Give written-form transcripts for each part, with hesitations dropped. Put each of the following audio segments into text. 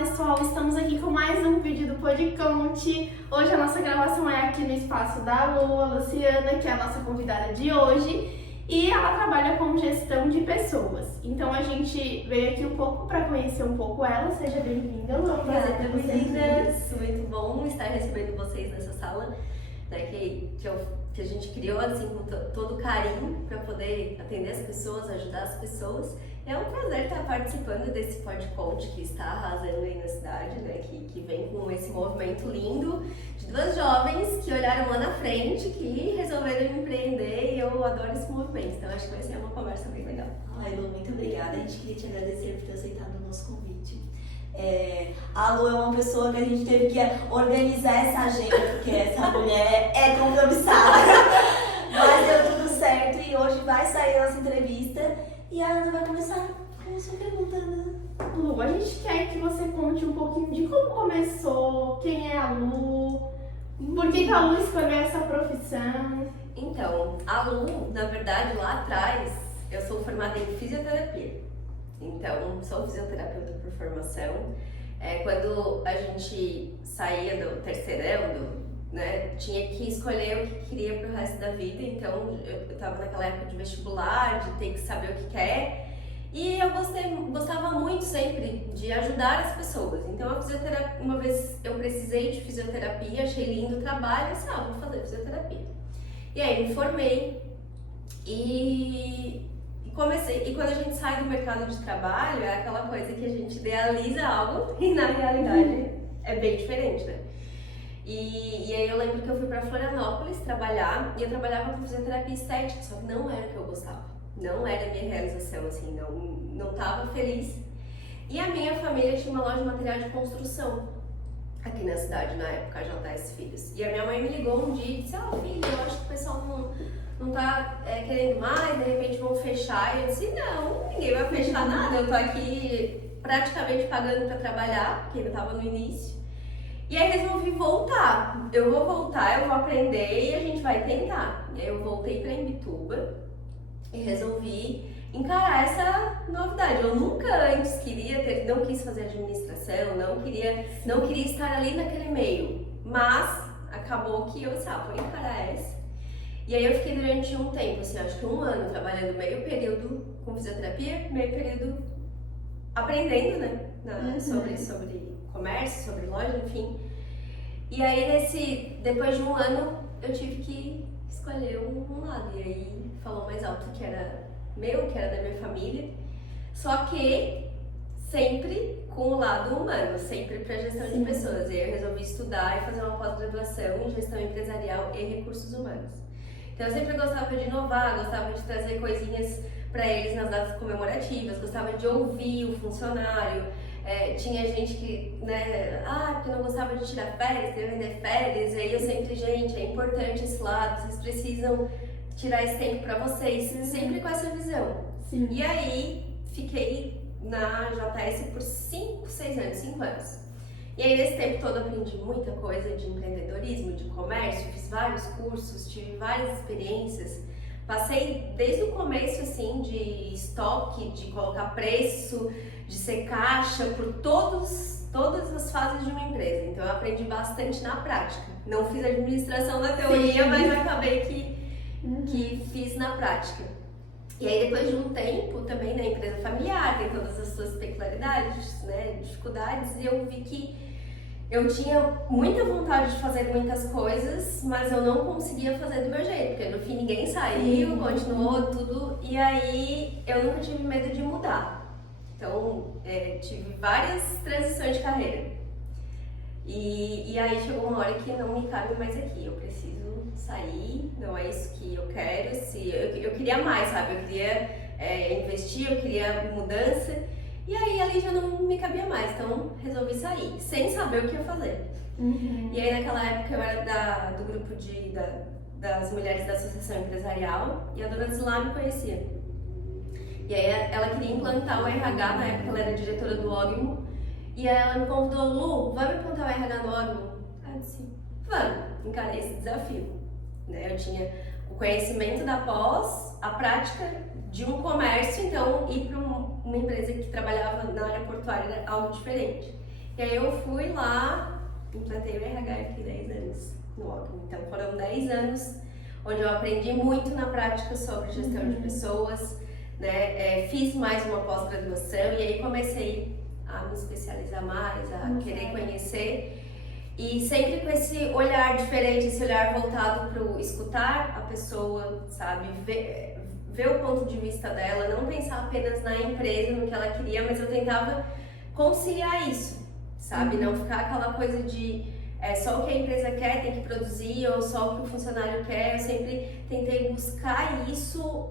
pessoal, estamos aqui com mais um vídeo do Podconte. Hoje a nossa gravação é aqui no espaço da Lu, a Luciana, que é a nossa convidada de hoje, e ela trabalha com gestão de pessoas. Então a gente veio aqui um pouco para conhecer um pouco ela. Seja bem-vinda, Lu. Obrigada, meninas. Muito bom estar recebendo vocês nessa sala, né, que a gente criou assim com todo carinho para poder atender as pessoas, ajudar as pessoas. É um prazer estar participando desse Podconte que está arrasando aí na cidade, né? Que vem com esse movimento lindo de duas jovens que olharam lá na frente, que resolveram empreender, e eu adoro esse movimento. Então acho que vai ser uma conversa bem legal. Ai, Lu, muito obrigada. A gente queria te agradecer por ter aceitado o nosso convite. A Lu é uma pessoa que a gente teve que organizar essa agenda, porque essa mulher é compromissada. Mas deu tudo certo e hoje vai sair a nossa entrevista. E a Ana vai começar com a sua pergunta, Ana. Lu, a gente quer que você conte um pouquinho de como começou, quem é a Lu, por que a Lu escolheu essa profissão. Então, a Lu, na verdade, lá atrás, eu sou formada em fisioterapia. Então, sou fisioterapeuta por formação. Quando a gente saía do terceirão, né, tinha que escolher o que queria pro resto da vida. Então, eu tava naquela época de vestibular, de ter que saber o que quer. E eu gostava muito sempre de ajudar as pessoas. Então, a fisioterapia, uma vez eu precisei de fisioterapia, achei lindo o trabalho, disse, vou fazer fisioterapia. E aí, me formei e comecei. E quando a gente sai do mercado de trabalho, é aquela coisa que a gente idealiza algo e na realidade é bem diferente, né? E aí eu lembro que eu fui pra Florianópolis trabalhar, e eu trabalhava com fisioterapia estética, só que não era o que eu gostava. Não era a minha realização, assim, não tava feliz. E a minha família tinha uma loja de material de construção aqui na cidade, na época, a JS Filhos. E a minha mãe me ligou um dia e disse, filha, eu acho que o pessoal não tá querendo mais, de repente vão fechar. E eu disse, não, ninguém vai fechar nada, eu tô aqui praticamente pagando pra trabalhar, porque ainda tava no início. E aí resolvi voltar. Eu vou voltar, eu vou aprender e a gente vai tentar. E aí eu voltei pra Imbituba e resolvi encarar essa novidade. Eu nunca antes não quis fazer administração, não queria estar ali naquele meio. Mas acabou que eu disse, vou encarar essa. E aí eu fiquei durante um tempo, assim, acho que 1 ano, trabalhando meio período com fisioterapia, meio período aprendendo, né, sobre comércio, sobre loja, enfim. E aí depois de 1 ano eu tive que escolher um lado, e aí falou mais alto que era meu, que era da minha família, só que sempre com o lado humano, sempre para gestão de pessoas. E aí eu resolvi estudar e fazer uma pós-graduação em gestão empresarial e recursos humanos. Então eu sempre gostava de inovar, gostava de trazer coisinhas para eles nas datas comemorativas, gostava de ouvir o funcionário. Tinha gente que, né, porque não gostava de tirar férias, queria vender férias, e aí eu sempre, gente, é importante esse lado, vocês precisam tirar esse tempo pra vocês, sempre com essa visão. Sim. E aí, fiquei na JS por 5 anos. E aí, nesse tempo todo, aprendi muita coisa de empreendedorismo, de comércio, fiz vários cursos, tive várias experiências. Passei desde o começo, assim, de estoque, de colocar preço, de ser caixa, por todas as fases de uma empresa. Então eu aprendi bastante na prática. Não fiz administração na teoria, mas acabei que fiz na prática. E aí depois de um tempo, também na empresa familiar, tem todas as suas peculiaridades, né, dificuldades, e eu vi que eu tinha muita vontade de fazer muitas coisas, mas eu não conseguia fazer do meu jeito, porque no fim ninguém saiu, continuou tudo, e aí eu nunca tive medo de mudar. Então, tive várias transições de carreira. E aí chegou uma hora que não me cabe mais aqui, eu preciso sair, não é isso que eu quero. Eu queria mais, sabe? Eu queria investir, eu queria mudança. E aí ali já não me cabia mais, então resolvi sair, sem saber o que ia fazer. E aí naquela época eu era do grupo das mulheres da Associação Empresarial, e a dona Zilá me conhecia. E aí ela queria implantar o RH, na época ela era diretora do Ogmo, e aí ela me convidou, Lu, vai me implantar o RH no Ogmo? Aí eu disse, vamos, encarei esse desafio. Né? Eu tinha o conhecimento da pós, a prática de um comércio, então ir para uma empresa que trabalhava na área portuária era algo diferente. E aí eu fui lá, implantei o RH e fiquei 10 anos no Alckmin. Então foram 10 anos onde eu aprendi muito na prática sobre gestão de pessoas, né? Fiz mais uma pós-graduação e aí comecei a me especializar mais, a querer conhecer. E sempre com esse olhar diferente, esse olhar voltado para o escutar a pessoa, sabe? Ver o ponto de vista dela, não pensar apenas na empresa, no que ela queria, mas eu tentava conciliar isso, sabe? Não ficar aquela coisa de só o que a empresa quer, tem que produzir, ou só o que o funcionário quer. Eu sempre tentei buscar isso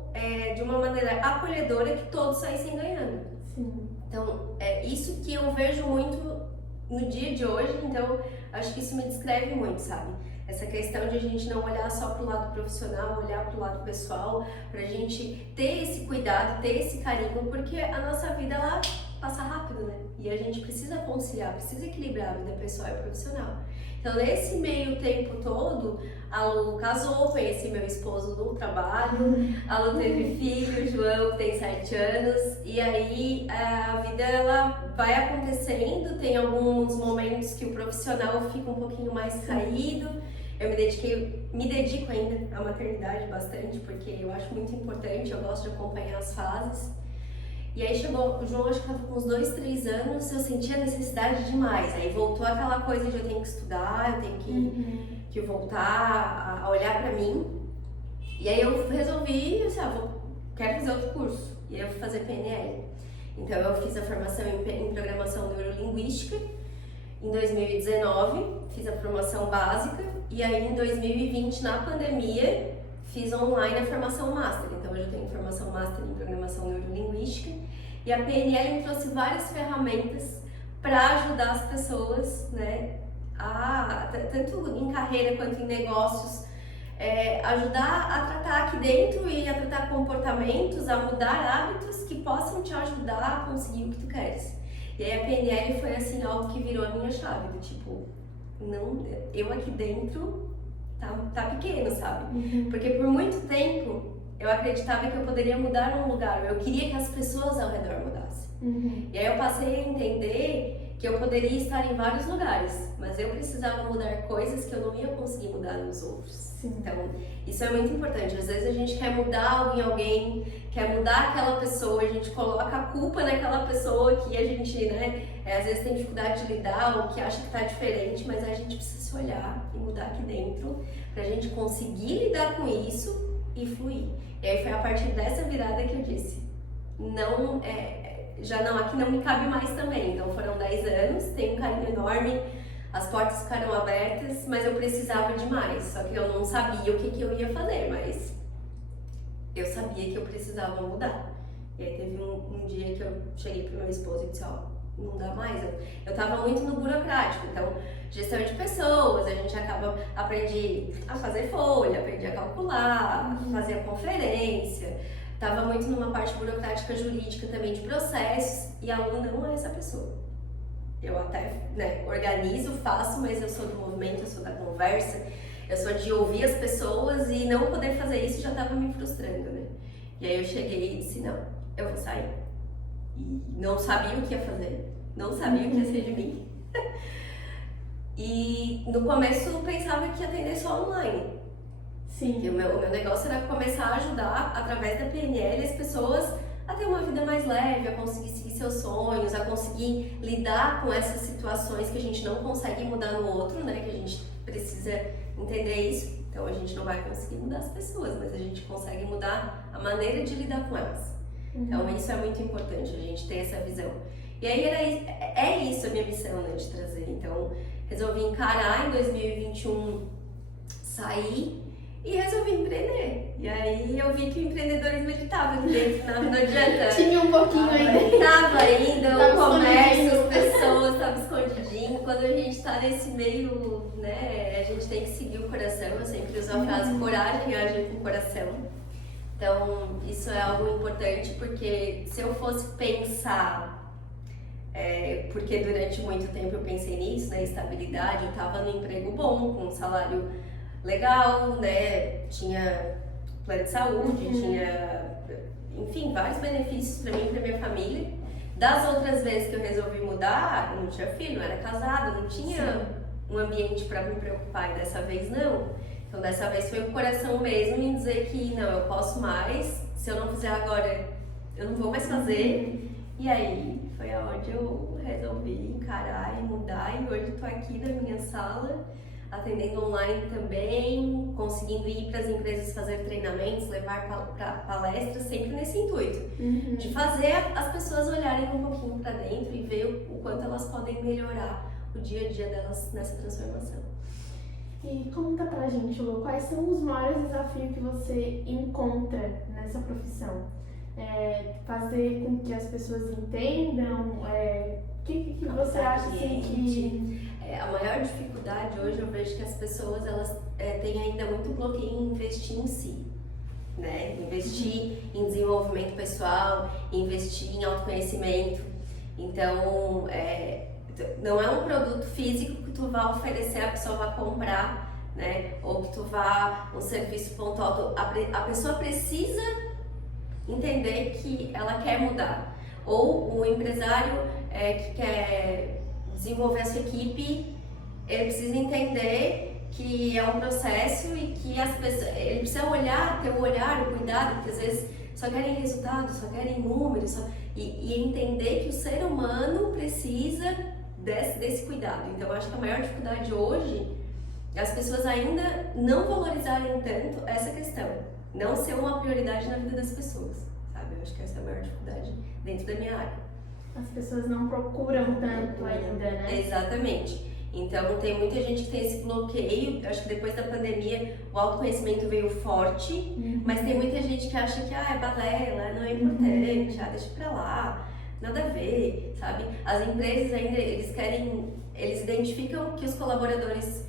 de uma maneira acolhedora que todos saíssem ganhando. Sim. Então, é isso que eu vejo muito no dia de hoje, então acho que isso me descreve muito, sabe? Essa questão de a gente não olhar só para o lado profissional, olhar para o lado pessoal, pra gente ter esse cuidado, ter esse carinho, porque a nossa vida, ela passa rápido, né? E a gente precisa conciliar, precisa equilibrar a vida pessoal e profissional. Então, nesse meio tempo todo, a Lu casou, conheci meu esposo no trabalho, a Lu teve filho, o João, que tem 7 anos, e aí a vida ela vai acontecendo, tem alguns momentos que o profissional fica um pouquinho mais caído. Eu me dedico ainda à maternidade bastante, porque eu acho muito importante, eu gosto de acompanhar as fases. E aí chegou o João, acho que estava com uns 2, 3 anos, eu sentia necessidade demais. Aí voltou aquela coisa de eu tenho que estudar, eu tenho que voltar a olhar pra mim. E aí eu resolvi, assim, quero fazer outro curso. E aí eu fui fazer PNL. Então eu fiz a formação em programação neurolinguística em 2019, fiz a formação básica. E aí em 2020, na pandemia, fiz online a formação master. Então hoje eu tenho formação master em programação neurolinguística. E a PNL me trouxe várias ferramentas para ajudar as pessoas, né, tanto em carreira quanto em negócios, ajudar a tratar aqui dentro e a tratar comportamentos, a mudar hábitos que possam te ajudar a conseguir o que tu queres. E aí a PNL foi assim algo que virou a minha chave, do tipo, não, eu aqui dentro tá pequeno, sabe? Porque por muito tempo eu acreditava que eu poderia mudar um lugar, eu queria que as pessoas ao redor mudassem. E aí eu passei a entender que eu poderia estar em vários lugares, mas eu precisava mudar coisas que eu não ia conseguir mudar nos outros. Sim. Então, isso é muito importante. Às vezes a gente quer mudar algo em alguém, quer mudar aquela pessoa, a gente coloca a culpa naquela pessoa que a gente, né, às vezes tem dificuldade de lidar ou que acha que tá diferente, mas a gente precisa se olhar e mudar aqui dentro pra gente conseguir lidar com isso e fluir. E aí foi a partir dessa virada que eu disse, não, aqui não me cabe mais também. Então foram 10 anos, tenho um carinho enorme, as portas ficaram abertas, mas eu precisava de mais, só que eu não sabia o que eu ia fazer, mas eu sabia que eu precisava mudar. E aí teve um dia que eu cheguei pro meu esposo e disse, não dá mais. Eu tava muito no burocrático, então gestão de pessoas, a gente aprendi a fazer folha, aprendi a calcular, fazer a conferência, tava muito numa parte burocrática jurídica também de processos, e a Lu não é essa pessoa. Eu até, né, organizo, faço, mas eu sou do movimento, eu sou da conversa, eu sou de ouvir as pessoas, e não poder fazer isso já tava me frustrando, né? E aí eu cheguei e disse, não, eu vou sair. E não sabia o que ia fazer, não sabia o que ia ser de mim. E no começo eu pensava que ia atender só online. Sim. E o meu negócio era começar a ajudar, através da PNL, as pessoas a ter uma vida mais leve, a conseguir seguir seus sonhos, a conseguir lidar com essas situações que a gente não consegue mudar no outro, né? Que a gente precisa entender isso. Então a gente não vai conseguir mudar as pessoas, mas a gente consegue mudar a maneira de lidar com elas. Então isso é muito importante, a gente ter essa visão. E aí é isso a minha missão, né, de trazer. Então resolvi encarar em 2021, sair e resolvi empreender. E aí eu vi que o empreendedorismo ele tava aqui dentro, não adianta. Tinha um pouquinho ainda. Tava ainda, Tava o comércio, escondidinho. as pessoas, tava escondidinho. Quando a gente tá nesse meio, né, a gente tem que seguir o coração. Eu sempre uso a frase coragem, agir com o coração. Então, isso é algo importante, porque se eu fosse pensar, porque durante muito tempo eu pensei nisso, né, estabilidade, eu estava no emprego bom, com um salário legal, né, tinha plano de saúde, tinha, enfim, vários benefícios para mim e para minha família. Das outras vezes que eu resolvi mudar, eu não tinha filho, eu era casada, não tinha um ambiente para me preocupar, e dessa vez não. Então dessa vez foi o coração mesmo em dizer que não, eu posso mais, se eu não fizer agora, eu não vou mais fazer. E aí foi aonde eu resolvi encarar e mudar, e hoje estou aqui na minha sala, atendendo online também, conseguindo ir para as empresas fazer treinamentos, levar para palestras, sempre nesse intuito, de fazer as pessoas olharem um pouquinho para dentro e ver o quanto elas podem melhorar o dia a dia delas nessa transformação. E conta pra gente, Lu, quais são os maiores desafios que você encontra nessa profissão? Fazer com que as pessoas entendam, o que você acha assim que... A maior dificuldade hoje eu vejo que as pessoas elas têm ainda muito bloqueio em investir em si, né? Investir em desenvolvimento pessoal, investir em autoconhecimento. Então, não é um produto físico que tu vai oferecer, a pessoa vai comprar, né? Ou que tu vá um serviço pontual. A pessoa precisa entender que ela quer mudar. Ou o empresário que quer desenvolver a sua equipe, ele precisa entender que é um processo e que as pessoas, ele precisa ter o olhar, o cuidado, porque às vezes só querem resultados, só querem números, e entender que o ser humano precisa desse cuidado. Então eu acho que a maior dificuldade hoje é as pessoas ainda não valorizarem tanto essa questão, não ser uma prioridade na vida das pessoas, sabe? Eu acho que essa é a maior dificuldade dentro da minha área. As pessoas não procuram tanto ainda, né? Exatamente. Então tem muita gente que tem esse bloqueio. Eu acho que depois da pandemia o autoconhecimento veio forte, mas tem muita gente que acha que é balela, não é importante, deixa pra lá, nada a ver, sabe? As empresas ainda, eles identificam que os colaboradores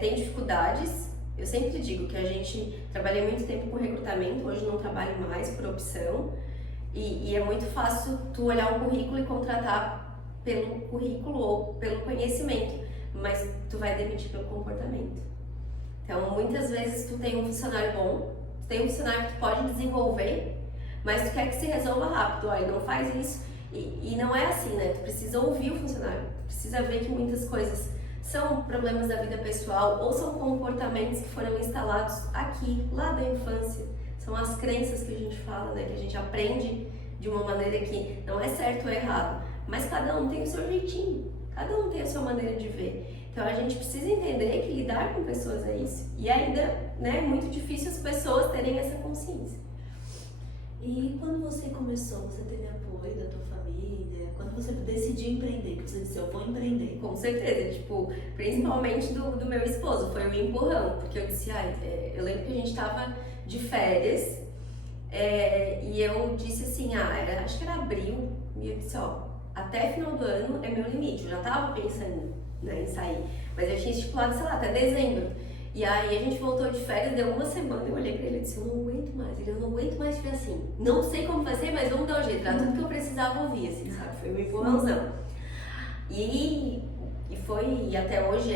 têm dificuldades. Eu sempre digo que a gente trabalhei muito tempo com recrutamento, hoje não trabalho mais por opção. E é muito fácil tu olhar um currículo e contratar pelo currículo ou pelo conhecimento, mas tu vai demitir pelo comportamento. Então, muitas vezes tu tem um funcionário bom, tu tem um funcionário que tu pode desenvolver, mas tu quer que se resolva rápido, olha, não faz isso. E não é assim, né? Tu precisa ouvir o funcionário, tu precisa ver que muitas coisas são problemas da vida pessoal ou são comportamentos que foram instalados aqui, lá da infância. São as crenças que a gente fala, né? Que a gente aprende de uma maneira que não é certo ou errado, mas cada um tem o seu jeitinho, cada um tem a sua maneira de ver. Então a gente precisa entender que lidar com pessoas é isso. E ainda, né, é muito difícil as pessoas terem essa consciência. E quando você começou, você teve apoio da tua família? Quando você decidiu empreender, que você disse, eu vou empreender? Com certeza, principalmente do meu esposo, foi um empurrão, porque eu disse, eu lembro que a gente tava de férias, e eu disse assim, acho que era abril, e eu disse, até final do ano é meu limite, eu já tava pensando, né, em sair, mas eu tinha estipulado, sei lá, até dezembro. E aí a gente voltou de férias, deu uma semana, eu olhei pra ele e disse, eu não aguento mais, eu não aguento mais ficar assim, não sei como vai ser, mas vamos dar um jeito, era tudo que eu precisava ouvir, assim, sabe, foi um empurrãozão. E até hoje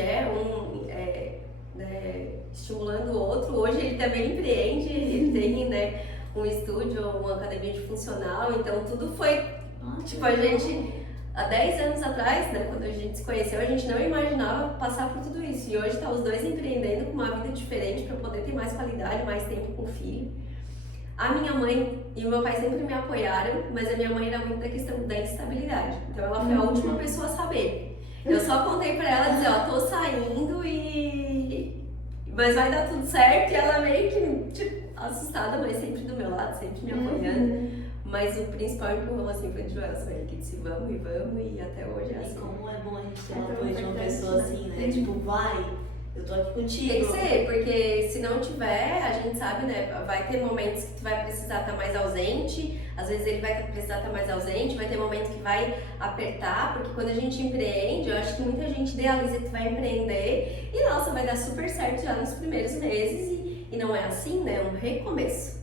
estimulando o outro. Hoje ele também empreende, ele tem, né, um estúdio, uma academia de funcional, então tudo foi, a gente, há 10 anos atrás, né, quando a gente se conheceu, a gente não imaginava passar por tudo isso, e hoje tá os dois empreendendo com uma vida diferente para poder ter mais qualidade, mais tempo com o filho. A minha mãe e o meu pai sempre me apoiaram, mas a minha mãe era muito da questão da instabilidade, então ela foi a última pessoa a saber. Eu só contei pra ela, dizer, tô saindo mas vai dar tudo certo, e ela meio que, assustada, mas sempre do meu lado, sempre me apoiando. Mas o principal empurrão, assim, foi de Joelson, ele que disse, vamos, e até hoje é assim. E como é bom a gente ter o apoio de uma pessoa assim, né? Tipo, vai, eu tô aqui contigo. Tem que ser, porque se não tiver, a gente sabe, né, vai ter momentos que tu vai precisar estar mais ausente, às vezes ele vai precisar estar mais ausente, vai ter momentos que vai apertar, porque quando a gente empreende, eu acho que muita gente idealiza que tu vai empreender e, nossa, vai dar super certo já nos primeiros meses, e não é assim, né, é um recomeço.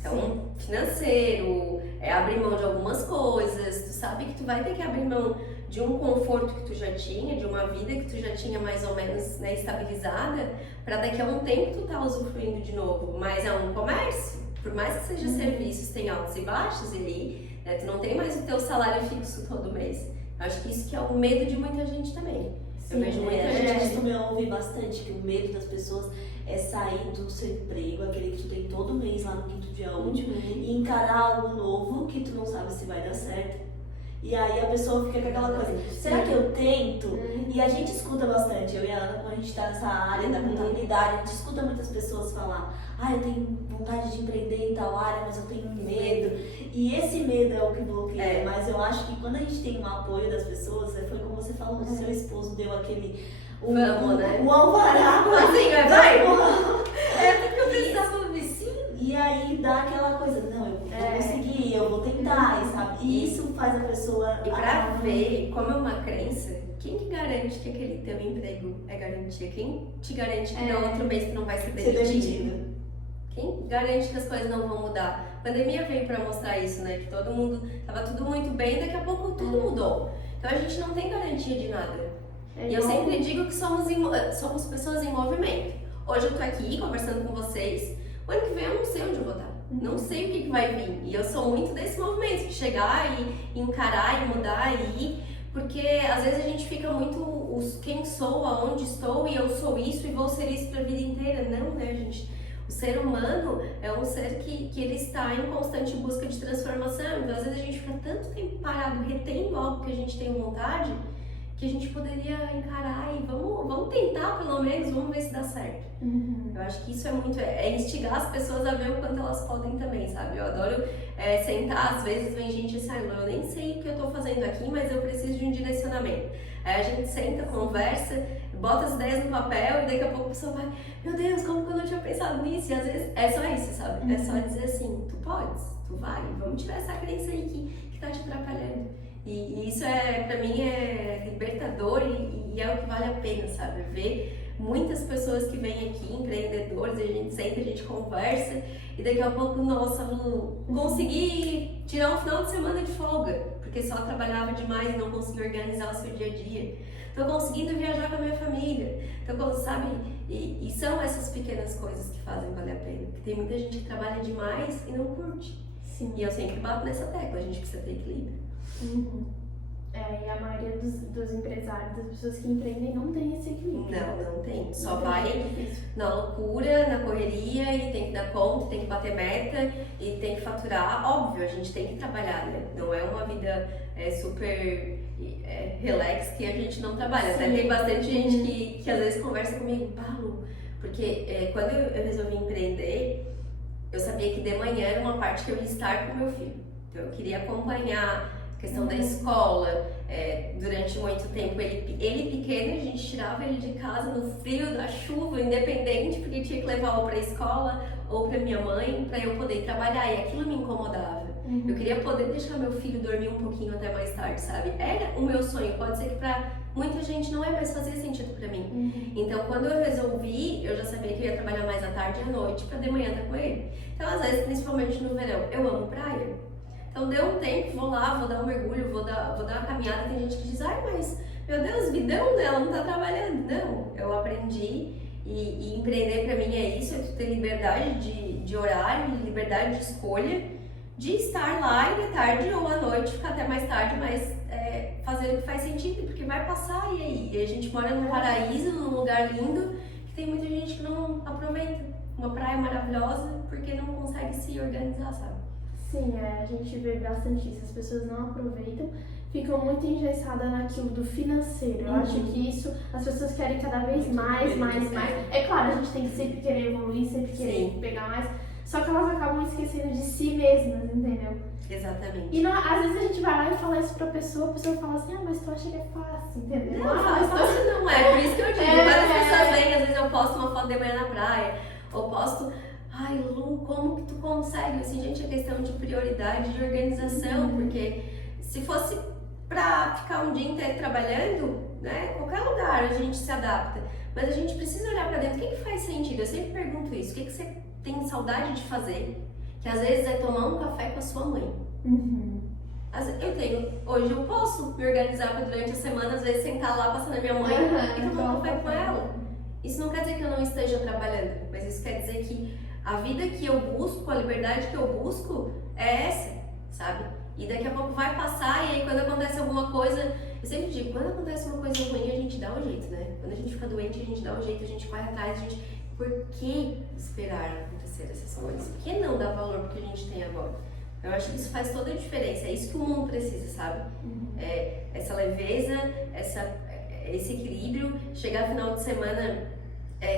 Então, financeiro, abrir mão de algumas coisas, tu sabe que tu vai ter que abrir mão de um conforto que tu já tinha, de uma vida que tu já tinha mais ou menos, né, estabilizada, para daqui a um tempo tu tá usufruindo de novo. Mas é um comércio, por mais que seja serviços, tem altos e baixos, e aí né? Tu não tem mais o teu salário fixo todo mês. Eu acho que isso que é o medo de muita gente também. Sim, eu vejo muita a gente gente... costuma ouvir bastante que o medo das pessoas é sair do seu emprego, aquele que tu tem todo mês lá no quinto dia útil, e encarar algo novo que tu não sabe se vai dar certo. E aí a pessoa fica com aquela coisa, será que eu tento? E a gente escuta bastante, eu e a Ana, quando a gente tá nessa área da contabilidade, a gente escuta muitas pessoas falar, eu tenho vontade de empreender em tal área, mas eu tenho medo. E esse medo é o que bloqueia, mas eu acho que quando a gente tem um apoio das pessoas, foi como você falou, o seu esposo deu aquele... né? O alvará, assim, vai! Porque eu precisava ver, sim. E aí dá aquela coisa, não, eu vou conseguir, eu vou tentar, sabe? E isso faz a pessoa... E pra ver como é uma crença, quem que garante que aquele teu emprego é garantia? Quem te garante que no outro mês tu não vai ser demitido? Quem garante que as coisas não vão mudar? A pandemia veio pra mostrar isso, né? Que todo mundo, tava tudo muito bem, daqui a pouco tudo mudou. Então a gente não tem garantia de nada. E eu sempre digo que somos pessoas em movimento. Hoje eu tô aqui conversando com vocês, o ano que vem eu não sei onde eu vou estar. Não sei o que vai vir. E eu sou muito desse movimento, de chegar e encarar e mudar e ir. Porque às vezes a gente fica muito quem sou, aonde estou e eu sou isso e vou ser isso pra vida inteira. Não, né, gente? O ser humano é um ser que ele está em constante busca de transformação. Então às vezes a gente fica tanto tempo parado, retendo algo que a gente tem vontade, que a gente poderia encarar e vamos tentar pelo menos, vamos ver se dá certo. Eu acho que isso é muito, instigar as pessoas a ver o quanto elas podem também, sabe? Eu adoro sentar, às vezes vem gente assim, eu nem sei o que eu tô fazendo aqui, mas eu preciso de um direcionamento. Aí a gente senta, conversa, bota as ideias no papel e daqui a pouco a pessoa vai, meu Deus, como que eu não tinha pensado nisso? E às vezes é só isso, sabe? É só dizer assim, tu podes, tu vai, vamos tirar essa crença aí que tá te atrapalhando. E isso pra mim é libertador e é o que vale a pena, sabe? Ver muitas pessoas que vêm aqui, empreendedores, a gente senta, a gente conversa e daqui a pouco, nossa, consegui tirar um final de semana de folga, porque só trabalhava demais e não conseguia organizar o seu dia a dia. Tô conseguindo viajar com a minha família, sabe? E são essas pequenas coisas que fazem valer a pena, porque tem muita gente que trabalha demais e não curte. Sim. E eu sempre bato nessa tecla, a gente precisa ter equilíbrio. E a maioria dos empresários, das pessoas que empreendem, não tem esse equilíbrio. Não tem. Só vai na loucura, na correria, e tem que dar conta, tem que bater meta e tem que faturar. Óbvio, a gente tem que trabalhar, né? Não é uma vida super relax que a gente não trabalha. Sim. Até tem bastante gente que às vezes conversa comigo, Paulo, porque quando eu resolvi empreender, eu sabia que de manhã era uma parte que eu ia estar com meu filho. Então eu queria acompanhar a questão da escola. Durante muito tempo, ele pequeno, a gente tirava ele de casa no frio, na chuva, independente, porque tinha que levar ou para a escola ou para minha mãe, para eu poder trabalhar, e aquilo me incomodava. Eu queria poder deixar meu filho dormir um pouquinho até mais tarde, sabe? Era o meu sonho, pode ser que para muita gente não mas fazia sentido para mim. Então, quando eu resolvi, eu já sabia que eu ia trabalhar mais à tarde e à noite para de manhã estar com ele. Então, às vezes, principalmente no verão, eu amo praia. Então deu um tempo, vou lá, vou dar um mergulho, vou dar uma caminhada. Tem gente que diz, mas meu Deus, vidão dela não tá trabalhando. Não, eu aprendi e empreender pra mim é isso, é tu ter liberdade de horário, liberdade de escolha, de estar lá e de tarde ou à noite, ficar até mais tarde, mas fazer o que faz sentido, porque vai passar e aí? E a gente mora num paraíso, num lugar lindo, que tem muita gente que não aproveita. Uma praia maravilhosa porque não consegue se organizar, sabe? Sim, a gente vê bastante isso. As pessoas não aproveitam, ficam muito engessadas naquilo do financeiro. Eu acho que isso, as pessoas querem cada vez mais. É claro, a gente tem que sempre querer evoluir, sempre querer pegar mais, só que elas acabam esquecendo de si mesmas, entendeu? Exatamente. E às vezes a gente vai lá e fala isso pra pessoa, a pessoa fala assim, mas tu acha que é fácil, entendeu? Não, fácil não é, por isso que eu digo, várias pessoas vêm, às vezes eu posto uma foto de manhã na praia, ou posto... Ai, Lu, como que tu consegue? Assim, gente, é questão de prioridade, de organização, porque se fosse pra ficar um dia inteiro trabalhando, né, qualquer lugar a gente se adapta, mas a gente precisa olhar pra dentro, o que faz sentido? Eu sempre pergunto isso, o que você tem saudade de fazer? Que às vezes é tomar um café com a sua mãe. Hoje eu posso me organizar pra durante a semana, às vezes sentar lá passando a minha mãe e tomar um café com ela. Isso não quer dizer que eu não esteja trabalhando, mas isso quer dizer que a vida que eu busco, a liberdade que eu busco é essa, sabe? E daqui a pouco vai passar, e aí quando acontece alguma coisa, eu sempre digo, quando acontece uma coisa ruim, a gente dá um jeito, né? Quando a gente fica doente, a gente dá um jeito, a gente corre atrás, por que esperar acontecer essas coisas? Por que não dar valor pro que a gente tem agora? Eu acho que isso faz toda a diferença, é isso que o mundo precisa, sabe? Essa leveza, esse equilíbrio, chegar final de semana,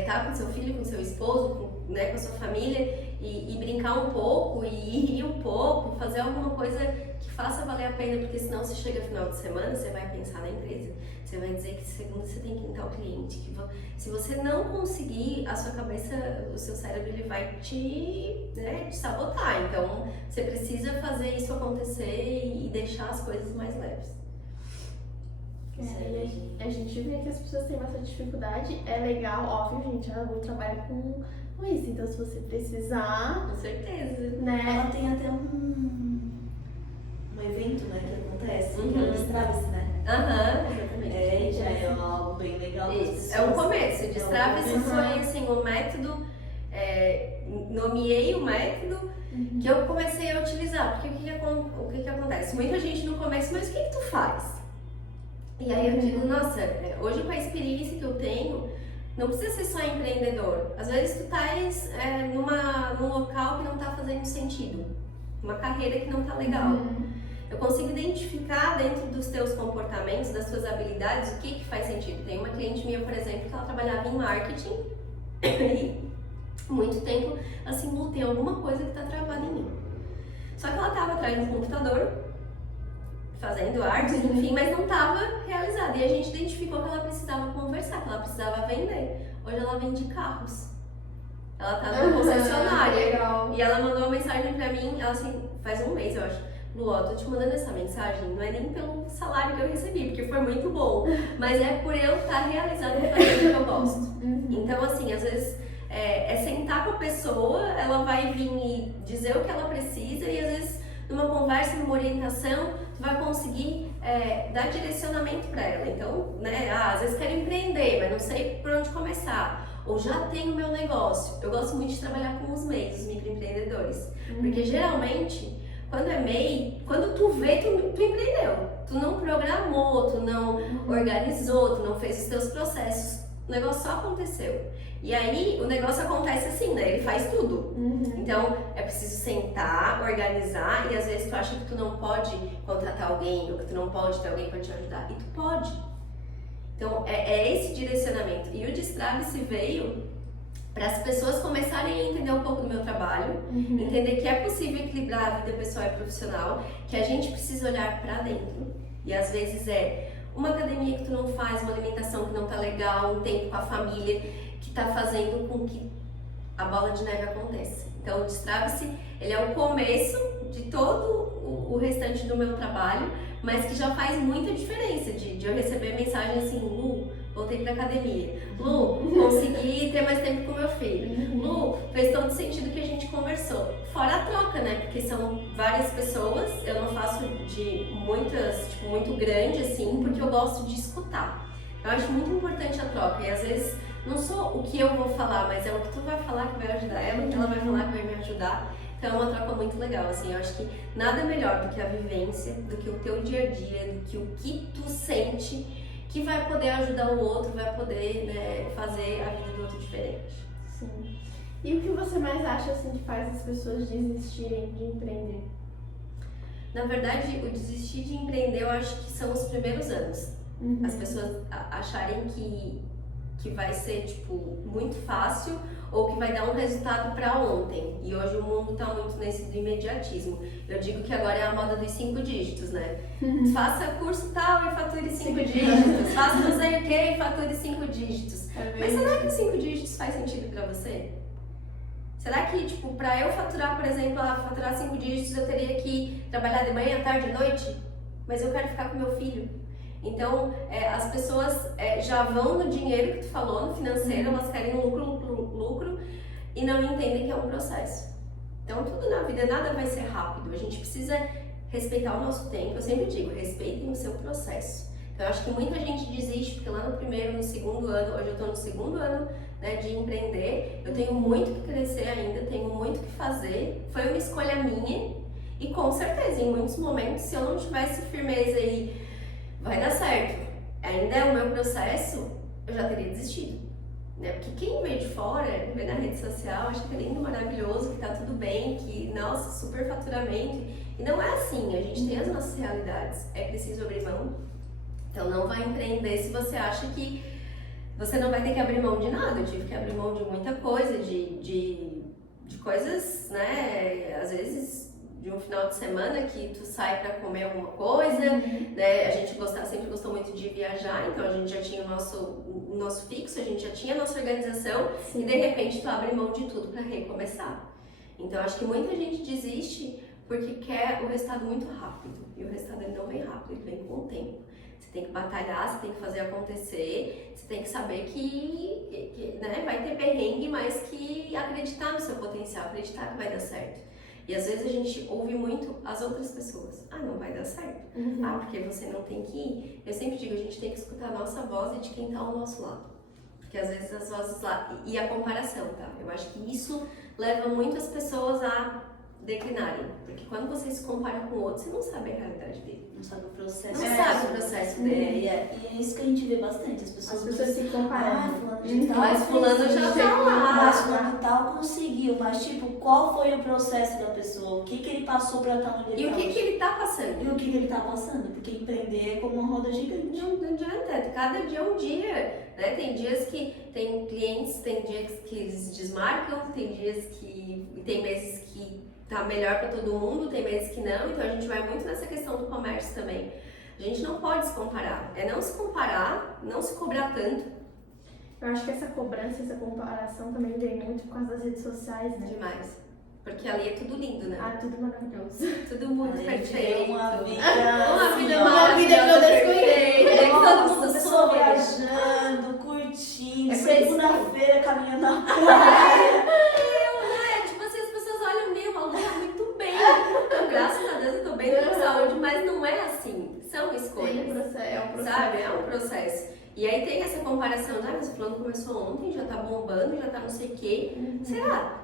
tá com seu filho, com seu esposo, com a sua família, e brincar um pouco, e rir um pouco, fazer alguma coisa que faça valer a pena, porque senão você chega final de semana, você vai pensar na empresa, você vai dizer que segunda você tem que entrar o cliente, que se você não conseguir, a sua cabeça, o seu cérebro, ele vai te sabotar, então você precisa fazer isso acontecer e deixar as coisas mais leves. A gente vê que as pessoas têm bastante dificuldade, é legal, óbvio, gente, eu trabalho com isso, então se você precisar... Com certeza. Né? Ela tem até um evento, né, que acontece, que é o Destrave-se, né? Exatamente. Já é algo bem legal. Isso, é um começo. O Destrave-se foi assim, o método, nomeei o método que eu comecei a utilizar, porque o que acontece? Muita gente no começo, mas o que tu faz? E aí eu digo, nossa, hoje com a experiência que eu tenho, não precisa ser só empreendedor. Às vezes tu estás num local que não está fazendo sentido, uma carreira que não está legal. Eu consigo identificar dentro dos teus comportamentos, das tuas habilidades, o que faz sentido. Tem uma cliente minha, por exemplo, que ela trabalhava em marketing e muito tempo, assim, tem alguma coisa que está travada em mim. Só que ela estava atrás do computador, fazendo artes, enfim, mas não estava realizada. E a gente identificou que ela precisava conversar, que ela precisava vender. Hoje ela vende carros. Ela tá numa concessionária. Legal. E ela mandou uma mensagem pra mim, ela assim, faz um mês, eu acho. Lu, ó, tô te mandando essa mensagem, não é nem pelo salário que eu recebi, porque foi muito bom, mas é por eu estar realizando o que eu gosto. Então, assim, às vezes é sentar com a pessoa, ela vai vir e dizer o que ela precisa, e às vezes numa conversa, numa orientação, tu vai conseguir dar direcionamento para ela. Então, né, às vezes quero empreender, mas não sei por onde começar. Ou já tenho meu negócio. Eu gosto muito de trabalhar com os MEIs, os microempreendedores. Porque geralmente, quando é MEI, quando tu vê, tu empreendeu. Tu não programou, tu não organizou, tu não fez os teus processos. O negócio só aconteceu. E aí, o negócio acontece assim, né? Ele faz tudo. Então, é preciso sentar, organizar, e às vezes tu acha que tu não pode contratar alguém, ou que tu não pode ter alguém para te ajudar. E tu pode. Então, é esse direcionamento. E o Destrave-se veio para as pessoas começarem a entender um pouco do meu trabalho, entender que é possível equilibrar a vida pessoal e profissional, que a gente precisa olhar para dentro. E às vezes uma academia que tu não faz, uma alimentação que não tá legal, um tempo com a família que tá fazendo com que a bola de neve aconteça. Então, o Destrave-se, ele é o começo de todo o restante do meu trabalho, mas que já faz muita diferença de eu receber mensagem assim, Lu, voltei pra academia. Lu, consegui ter mais tempo com meu filho. Lu, fez todo sentido que a gente conversou. Fora a troca, né? Porque são várias pessoas, eu não faço de muitas, tipo, muito grande assim, porque eu gosto de escutar. Eu acho muito importante a troca e às vezes não só o que eu vou falar, mas é o que tu vai falar que vai ajudar ela, o que ela vai falar que vai me ajudar. Então é uma troca muito legal, assim, eu acho que nada melhor do que a vivência, do que o teu dia a dia, do que o que tu sente, que vai poder ajudar o outro, vai poder, né, fazer a vida do outro diferente. Sim. E o que você mais acha, assim, que faz as pessoas desistirem de empreender? Na verdade, o desistir de empreender, eu acho que são os primeiros anos. As pessoas acharem que vai ser, tipo, muito fácil ou que vai dar um resultado para ontem. E hoje o mundo tá muito nesse do imediatismo. Eu digo que agora é a moda dos 5 dígitos, né? Faça curso tal e fature 5 dígitos. Faça não sei o que e fature 5 dígitos. Mas será que os 5 dígitos faz sentido para você? Será que, tipo, para eu faturar, por exemplo, faturar 5 dígitos, eu teria que trabalhar de manhã, tarde e noite? Mas eu quero ficar com meu filho. Então, as pessoas já vão no dinheiro que tu falou, no financeiro, elas querem lucro e não entendem que é um processo. Então, tudo na vida, nada vai ser rápido. A gente precisa respeitar o nosso tempo. Eu sempre digo, respeitem o seu processo. Então, eu acho que muita gente desiste, porque lá no primeiro, no segundo ano, hoje eu estou no segundo ano, né, de empreender, eu tenho muito que crescer ainda, tenho muito que fazer. Foi uma escolha minha E com certeza, em muitos momentos, se eu não tivesse firmeza e vai dar certo, ainda é o meu processo, eu já teria desistido. Né? Porque quem vê de fora, vê na rede social, acha que é lindo, maravilhoso, que tá tudo bem, que, nossa, super faturamento. E não é assim, a gente tem as nossas realidades, é preciso abrir mão. Então não vai empreender se você acha que você não vai ter que abrir mão de nada. Eu tive que abrir mão de muita coisa, de coisas, né, às vezes de um final de semana que tu sai pra comer alguma coisa, né, a gente sempre gostou muito de viajar, então a gente já tinha o nosso fixo, a gente já tinha a nossa organização. Sim. E de repente tu abre mão de tudo pra recomeçar. Então acho que muita gente desiste porque quer o resultado muito rápido, e o resultado ele não vem rápido, ele vem com o tempo. Você tem que batalhar, você tem que fazer acontecer, você tem que saber que né, vai ter perrengue, mas que acreditar no seu potencial, acreditar que vai dar certo. E às vezes a gente ouve muito as outras pessoas. Ah, não vai dar certo. Ah, porque você não tem que ir. Eu sempre digo, a gente tem que escutar a nossa voz e de quem está ao nosso lado. Porque às vezes as vozes lá... E a comparação, tá? Eu acho que isso leva muito as pessoas a declinarem. Porque quando você se compara com o outro, você não sabe a realidade dele. Não sabe o processo. Não sabe o processo dele. E é isso que a gente vê bastante. As pessoas se comparam. Mas fulano já tá lá. Mas fulano tal conseguiu. Mas tipo, qual foi o processo da pessoa? O que ele passou pra estar onde ele tá? E tá? o que ele tá passando? E o que ele tá passando? Porque empreender é como uma roda gigante. Não adianta. Cada dia é um dia. Né? Tem dias que tem clientes, tem dias que eles desmarcam, tem dias que... Tem meses que tá melhor para todo mundo, tem meses que não, então a gente vai muito nessa questão do comércio também. A gente não pode se comparar, é não se comparar, não se cobrar tanto. Eu acho que essa cobrança, essa comparação também vem muito por causa das redes sociais, né? Demais. Porque ali é tudo lindo, né? Ah, tudo maravilhoso. Tudo muito perfeito. Uma vida perfeita. Todo mundo pessoa viajando, curtindo, segunda-feira caminhando na praia. Graças a Deus eu tô bem com saúde, mas não é assim. São escolhas. É um processo. Sabe? É um processo. E aí tem essa comparação, mas o plano começou ontem, já tá bombando, já tá não sei o quê. Será?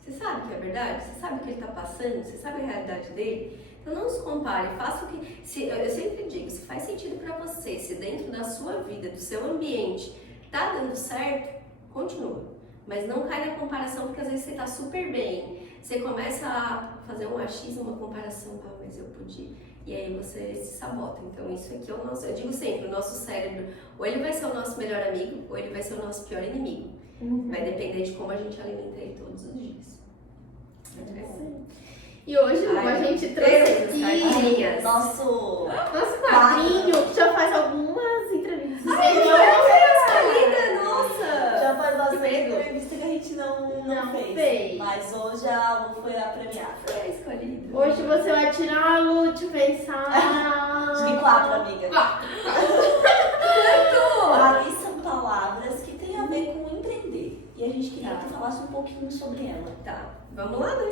Você sabe que é verdade? Você sabe o que ele tá passando? Você sabe a realidade dele? Então não se compare, faça o que... eu sempre digo, se faz sentido pra você, se dentro da sua vida, do seu ambiente, tá dando certo, continua. Mas não cai na comparação, porque às vezes você tá super bem. Você começa a fazer um achismo, uma comparação, mas eu podia. E aí você se sabota. Então isso aqui é o nosso, eu digo sempre, o nosso cérebro, ou ele vai ser o nosso melhor amigo, ou ele vai ser o nosso pior inimigo. Vai depender de como a gente alimenta ele todos os dias. E hoje a gente trouxe aqui nosso quadrinho, que já faz algumas entrevistas. Nossa! Já faz bastante entrevista que a gente não fez. Mas hoje a Lu foi a premiada. Foi a escolhida. Hoje você vai tirar a Lu de pensar. De 4, amiga. 4. Ali são palavras que têm a ver com empreender. E a gente queria que tu falasse um pouquinho sobre ela. Tá, vamos lá, né?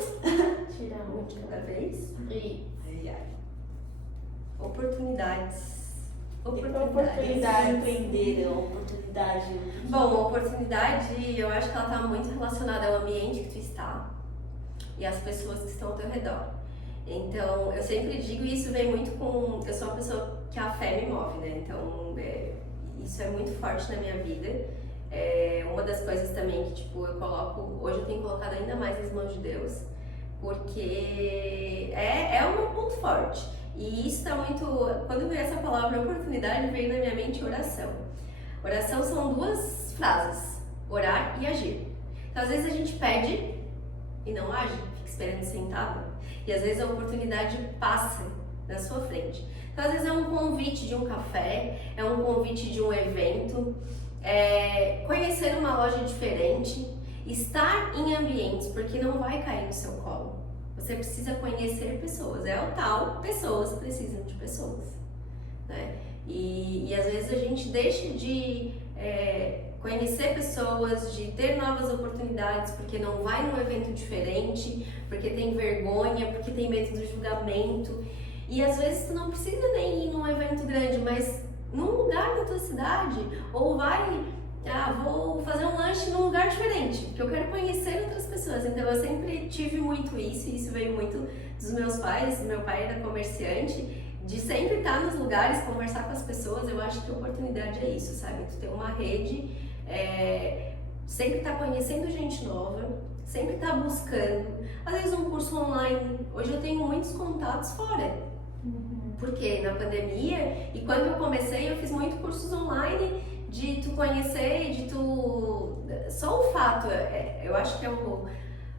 Tirar uma de cada vez. E oportunidades. Empreender, oportunidade. Bom, oportunidade, eu acho que ela está muito relacionada ao ambiente que tu está e às pessoas que estão ao teu redor. Então, eu sempre digo, e isso vem muito com... Eu sou uma pessoa que a fé me move, né? Então, isso é muito forte na minha vida. Uma das coisas também que, tipo, eu coloco... Hoje eu tenho colocado ainda mais nas mãos de Deus, porque é o meu ponto forte. E isso está muito... Quando veio essa palavra oportunidade, veio na minha mente oração. Oração são 2 frases, orar e agir. Então, às vezes a gente pede e não age, fica esperando sentado. E às vezes a oportunidade passa na sua frente. Então, às vezes é um convite de um café, é um convite de um evento, conhecer uma loja diferente, estar em ambientes, porque não vai cair no seu colo. Você precisa conhecer pessoas, é o tal, pessoas precisam de pessoas, né? E às vezes a gente deixa de conhecer pessoas, de ter novas oportunidades, porque não vai num evento diferente, porque tem vergonha, porque tem medo do julgamento. E às vezes tu não precisa nem ir num evento grande, mas num lugar da tua cidade, ou vai vou fazer um lanche num lugar diferente, porque eu quero conhecer outras pessoas. Então eu sempre tive muito isso, e isso veio muito dos meus pais. Meu pai era comerciante, de sempre estar nos lugares, conversar com as pessoas. Eu acho que oportunidade é isso, sabe? Tu ter uma rede, sempre estar conhecendo gente nova, sempre estar buscando. Às vezes um curso online, hoje eu tenho muitos contatos fora. Porque na pandemia, e quando eu comecei, eu fiz muito cursos online de tu conhecer, de tu... Só o fato, eu acho que é o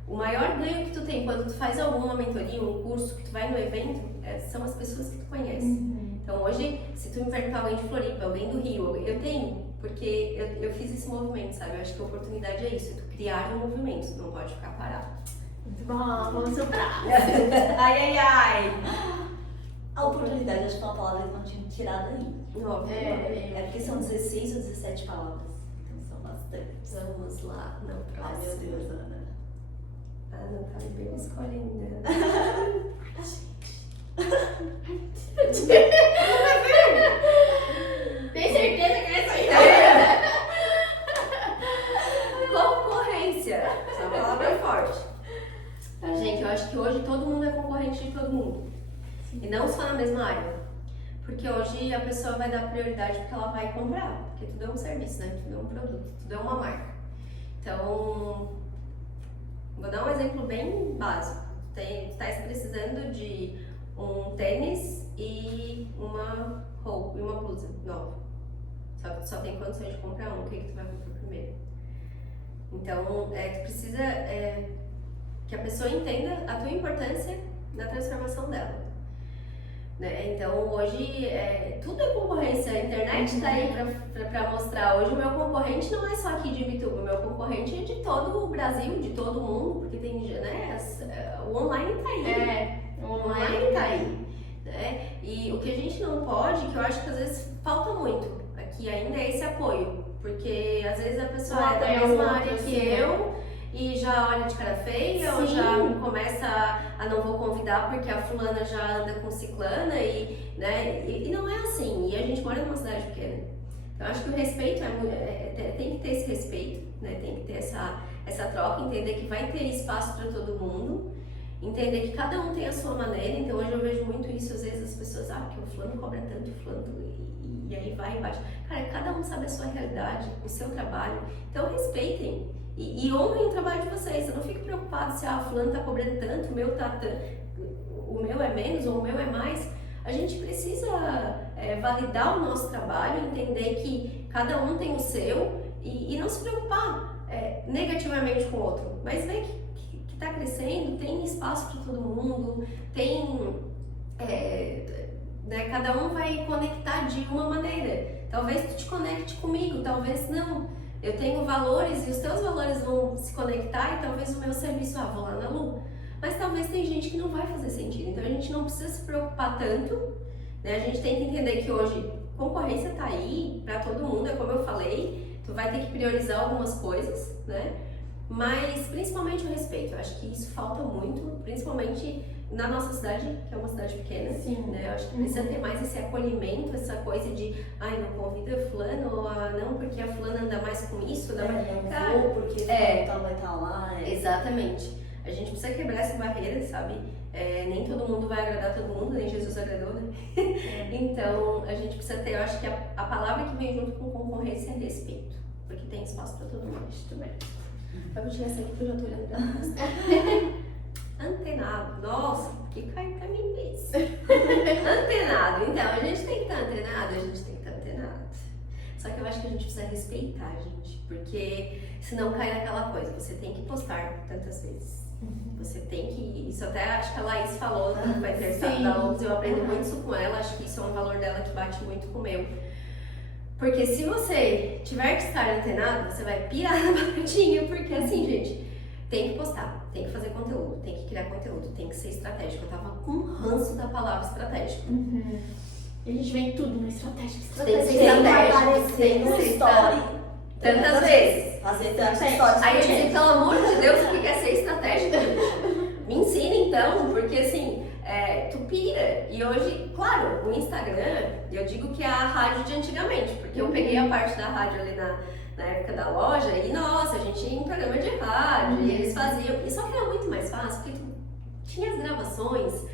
maior ganho que tu tem quando tu faz alguma mentoria, um curso, que tu vai no evento, são as pessoas que tu conhece. Então hoje, se tu me perguntar alguém de Floripa, alguém do Rio, eu tenho, porque eu fiz esse movimento, sabe? Eu acho que a oportunidade é isso, é tu criar um movimento, tu não pode ficar parado. Muito bom, vamos sobrar. Ai, ai, ai! A oportunidade, acho que é uma palavra que não tinha tirado aí. Óbvio. É porque são 16 ou 17 palavras. Então são bastantes. Vamos lá, não, Ai, meu Deus, Ana. Não tá bem escolhendo. Tem certeza que é isso aí? Concorrência. Essa palavra é forte. Gente, eu acho que hoje todo mundo é concorrente de todo mundo. E não só na mesma área. Porque hoje a pessoa vai dar prioridade porque ela vai comprar. Porque tudo é um serviço, né? Tudo é um produto, tudo é uma marca. Então, vou dar um exemplo bem básico. Tu estás precisando de um tênis e uma roupa e uma blusa nova. Só que tu só tem condições de comprar um. O que tu vai comprar primeiro? Então, tu precisa que a pessoa entenda a tua importância na transformação dela. Né? Então hoje tudo é concorrência, a internet está aí para mostrar. Hoje o meu concorrente não é só aqui de Imbituba, o meu concorrente é de todo o Brasil, de todo mundo, porque tem, né, o online está aí. O online está aí. Né? E o que a gente não pode, que eu acho que às vezes falta muito aqui ainda, é esse apoio, porque às vezes a pessoa é da mesma área que eu e já olha de cara feia, ou já começa a não vou convidar porque a fulana já anda com ciclana, né? E não é assim, e a gente mora numa cidade pequena. Então acho que o respeito tem que ter esse respeito, né? Tem que ter essa troca, entender que vai ter espaço para todo mundo, entender que cada um tem a sua maneira. Então hoje eu vejo muito isso, às vezes as pessoas, que o fulano cobra tanto, o fulano, e aí vai embaixo. Cara, cada um sabe a sua realidade, o seu trabalho, então respeitem. E honrem o trabalho de vocês. Eu não fico preocupado se o fulano tá cobrando tanto, o meu tá tanto, o meu é menos ou o meu é mais. A gente precisa validar o nosso trabalho, entender que cada um tem o seu e não se preocupar negativamente com o outro, mas ver que tá crescendo, tem espaço para todo mundo, tem né, cada um vai conectar de uma maneira. Talvez tu te conecte comigo, talvez não. Eu tenho valores e os teus valores vão se conectar e talvez o meu serviço, vou lá na Lu. Mas talvez tem gente que não vai fazer sentido. Então a gente não precisa se preocupar tanto, né? A gente tem que entender que hoje concorrência tá aí para todo mundo, é como eu falei, tu vai ter que priorizar algumas coisas, né? Mas principalmente o respeito. Eu acho que isso falta muito, principalmente na nossa cidade, que é uma cidade pequena. Sim. Né? Eu acho que precisa ter mais esse acolhimento, essa coisa de não convida fulano, ou não, porque a fulana anda mais com isso, anda mais... Não vou porque fulano vai estar lá. Exatamente. A gente precisa quebrar essa barreira, sabe? Nem todo mundo vai agradar todo mundo, nem Jesus agradou, né? Então, a gente precisa ter, eu acho que a palavra que vem junto com concorrência é respeito, porque tem espaço para todo mundo. Muito bem. Vou tirar essa aqui porque eu já tô olhando pra você. Antenado. Nossa, que caiu pra mim mesmo. Antenado. Então, a gente tem que estar antenado, Só que eu acho que a gente precisa respeitar, gente, porque senão cai naquela coisa, você tem que postar tantas vezes. Você tem que... Isso até acho que a Laís falou no Vai Ter da ONGS, eu aprendo muito isso com ela, acho que isso é um valor dela que bate muito com o meu. Porque se você tiver que estar antenado, você vai pirar na batatinha, porque assim, gente, tem que postar, tem que fazer conteúdo, tem que criar conteúdo, tem que ser estratégico. Eu tava com ranço da palavra estratégico. E a gente vem tudo no estratégico. Tem que ser estratégico, tem que ser story. Tantas vezes. Fazer tantas histórias. Aí eu disse, pelo amor de Deus, o que é ser estratégico, gente? Me ensina então, porque assim, tu pira. E hoje, claro, o Instagram, eu digo que é a rádio de antigamente, porque eu peguei a parte da rádio ali na época da loja, e nossa, a gente ia em programa de rádio, e eles faziam, e só que era muito mais fácil, porque tinha as gravações,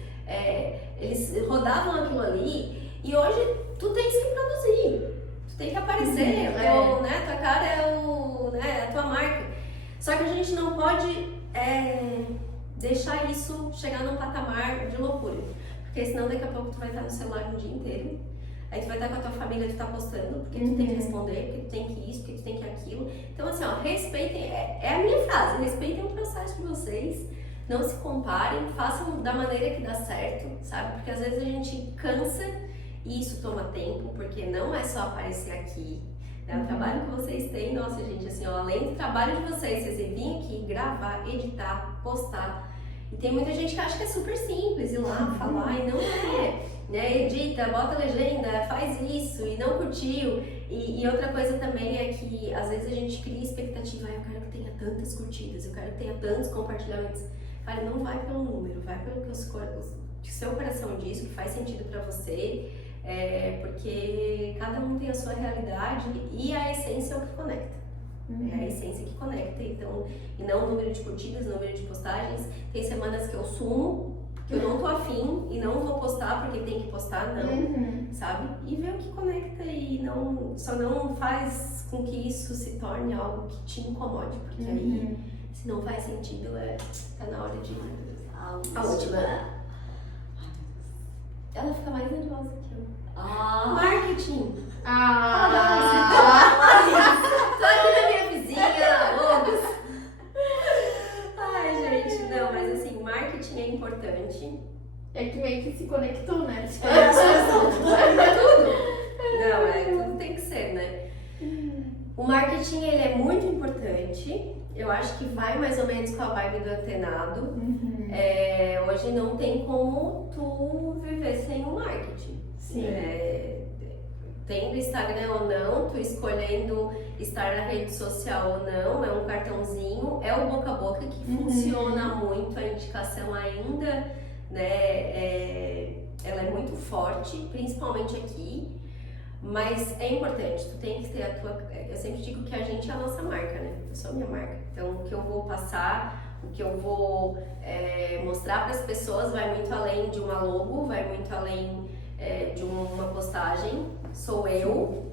eles rodavam aquilo ali, e hoje tu tens que produzir, tu tem que aparecer, tua cara é a tua marca. Só que a gente não pode deixar isso chegar num patamar de loucura, porque senão daqui a pouco tu vai estar no celular o dia inteiro, aí tu vai estar com a tua família, tu tá postando, porque tu tem que responder, porque tu tem que isso, porque tu tem que aquilo. Então assim, respeitem, é a minha frase, respeitem o processo de vocês, não se comparem, façam da maneira que dá certo, sabe? Porque às vezes a gente cansa e isso toma tempo, porque não é só aparecer aqui. O trabalho que vocês têm, nossa gente, assim, além do trabalho de vocês virem aqui, gravar, editar, postar. E tem muita gente que acha que é super simples ir lá falar, e não é, né? Edita, bota legenda, faz isso e não curtiu. E outra coisa também é que às vezes a gente cria expectativa, eu quero que tenha tantas curtidas, eu quero que tenha tantos compartilhamentos. Cara, não vai pelo número, vai pelo que o seu coração diz, o que faz sentido pra você. Porque cada um tem a sua realidade e a essência é o que conecta. É a essência que conecta, então, e não o número de curtidas, o número de postagens. Tem semanas que eu sumo, que eu não tô afim e não vou postar porque tem que postar, não, sabe? E ver o que conecta e só não faz com que isso se torne algo que te incomode, porque aí, se não faz sentido, tá na hora de a última. Ela fica mais nervosa que eu. Marketing! Tô aqui na minha vizinha, logos! Ai, gente, não, mas assim, marketing é importante. É que meio que se conectou, né? Tudo tem que ser, né? O marketing, ele é muito importante. Eu acho que vai mais ou menos com a vibe do antenado. Hoje não tem como tu viver sem o marketing. Sim. Tendo Instagram ou não, tu escolhendo estar na rede social ou não, é um cartãozinho, é o boca a boca que funciona muito, a indicação ainda, né, ela é muito forte, principalmente aqui, mas é importante, tu tem que ter a tua, eu sempre digo que a gente é a nossa marca, né, eu sou a minha marca, então o que eu vou passar, o que eu vou mostrar para as pessoas vai muito além de uma logo, vai muito além de uma postagem, sou eu,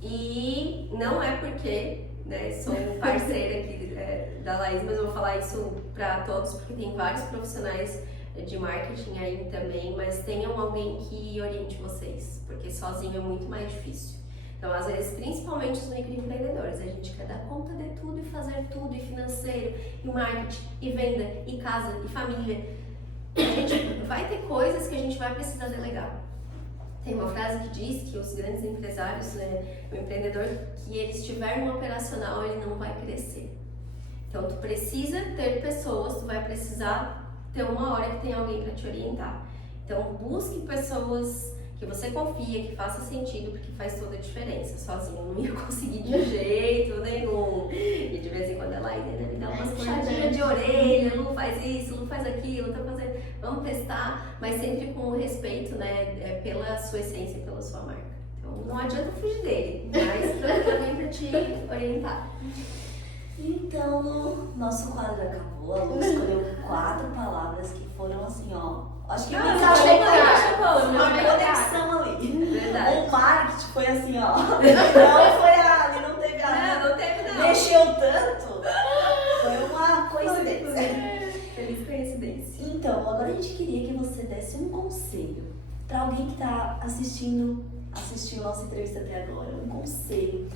e não é porque, né, sou parceira aqui da Laís, mas eu vou falar isso para todos, porque tem vários profissionais de marketing aí também, mas tenham alguém que oriente vocês, porque sozinho é muito mais difícil. Então, às vezes, principalmente os microempreendedores, a gente quer dar conta de tudo e fazer tudo, e financeiro, e marketing, e venda, e casa, e família. A gente vai ter coisas que a gente vai precisar delegar. Tem uma frase que diz que os grandes empresários, o empreendedor, que ele estiver no operacional, ele não vai crescer. Então, tu precisa ter pessoas, tu vai precisar ter uma hora que tem alguém para te orientar. Então, busque pessoas que você confia, que faça sentido, porque faz toda a diferença. Sozinho eu não ia conseguir de jeito nenhum. E de vez em quando ela ainda me dá umas puxadinhas de orelha, Lu faz isso, Lu faz aquilo, tá fazendo, vamos testar, mas sempre com respeito, né, pela sua essência e pela sua marca. Então não adianta fugir dele, mas também pra te orientar. Então, Lu, nosso quadro acabou. A Lu escolheu 4 palavras que foram assim, ó. Acho que uma conexão ali. Verdade. O marketing foi assim, ó. Não foi ali, não teve a. Não teve não. Mexeu tanto. Foi uma coincidência. Feliz coincidência. Então, agora a gente queria que você desse um conselho para alguém que tá assistiu nossa entrevista até agora. Um conselho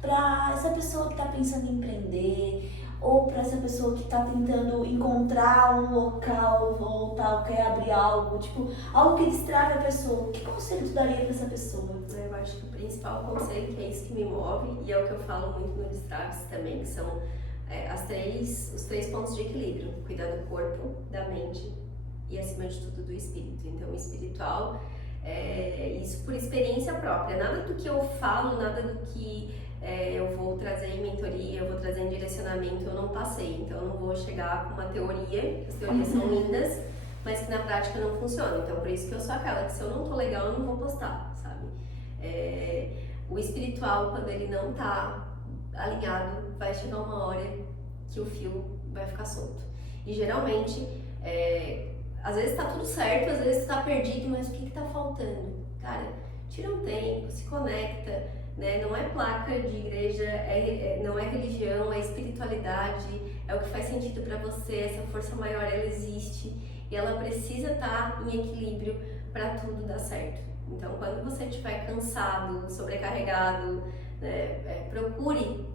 para essa pessoa que tá pensando em empreender, ou para essa pessoa que está tentando encontrar um local ou tal, quer abrir algo, tipo, algo que distrave a pessoa. Que conselho tu daria para essa pessoa? Eu acho que o principal conselho, que é isso que me move, e é o que eu falo muito no Destraves também, que são os 3 pontos de equilíbrio: cuidar do corpo, da mente e, acima de tudo, do espírito. Então, o espiritual, isso por experiência própria. Nada do que eu falo, nada do que eu vou trazer em mentoria, eu vou trazer em direcionamento, eu não passei. Então, eu não vou chegar com uma teoria, que as teorias são lindas, mas que na prática não funciona. Então, por isso que eu sou aquela que, se eu não tô legal, eu não vou postar, sabe? O espiritual, quando ele não tá alinhado, vai chegar uma hora que o fio vai ficar solto. E geralmente, às vezes tá tudo certo, às vezes tá perdido, mas o que tá faltando? Cara, tira um tempo, se conecta, né? Não é placa de igreja, não é religião, é espiritualidade, é o que faz sentido para você, essa força maior, ela existe e ela precisa estar em equilíbrio para tudo dar certo. Então, quando você estiver cansado, sobrecarregado, né, procure